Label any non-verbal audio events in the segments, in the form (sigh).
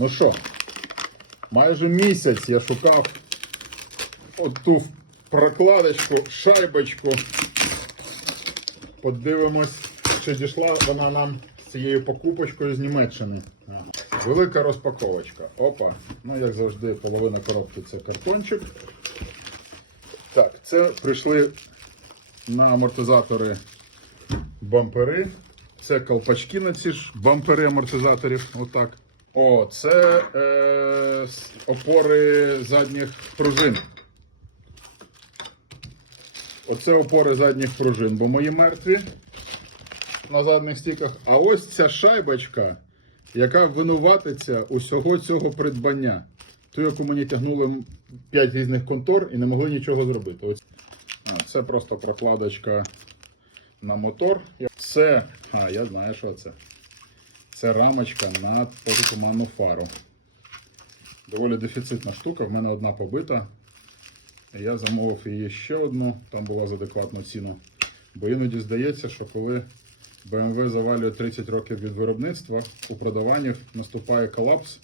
Ну що, майже місяць я шукав оту прокладочку, шайбочку. Подивимось, чи дійшла вона нам з цією покупочкою з Німеччини. Велика розпаковочка. Опа. Ну, як завжди, половина коробки це картончик. Так, це прийшли на амортизатори бампери. Це колпачки на ці ж бампери амортизаторів. Отак. О, це е, опори задніх пружин. Оце опори задніх пружин, бо мої мертві на задніх стіках. А ось ця шайбочка, яка винуватиться усього цього придбання. Ту, яку мені тягнули 5 різних контор і не могли нічого зробити. Ось. А, це просто прокладочка на мотор. Це, а, я знаю, що це. Це рамочка на протитуманну фару. Доволі дефіцитна штука. В мене одна побита. Я замовив її ще одну, там була за адекватну ціну. Бо іноді здається, що коли BMW завалює 30 років від виробництва, у продаваннях наступає колапс,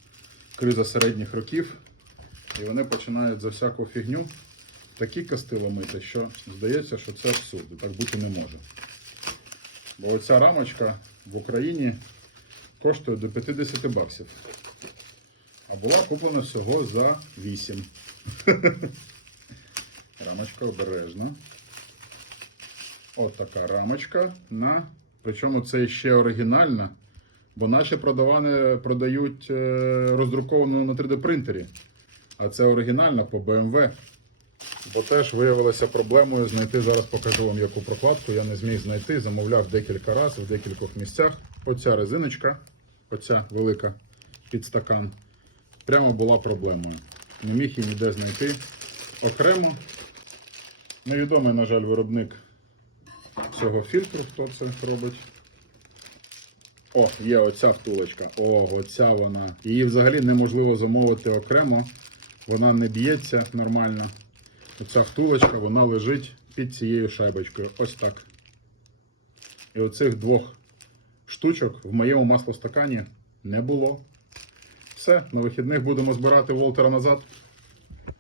криза середніх років, і вони починають за всяку фігню такі касти ламити, що здається, що це абсурд, так бути не може. Бо оця рамочка в Україні коштує до 50 баксів. А була куплена всього за 8. (laughs) Рамочка обережна. От така рамочка. На... Причому це ще оригінальна, бо наші продавани продають е, роздруковану на 3D принтері. А це оригінальна по BMW. Бо теж виявилося проблемою знайти. Зараз покажу вам яку прокладку. Я не зміг знайти, замовляв декілька разів в декількох місцях. Оця резиночка, оця велика під стакан, прямо була проблемою. Не міг її ніде знайти окремо. Невідомий, на жаль, виробник цього фільтру, хто це робить. О, є оця втулочка. О, оця вона. Її взагалі неможливо замовити окремо. Вона не б'ється нормально. Оця втулочка, вона лежить під цією шайбочкою. Ось так. І оцих двох штучок в моєму маслостакані не було. Все, на вихідних будемо збирати Волтера назад.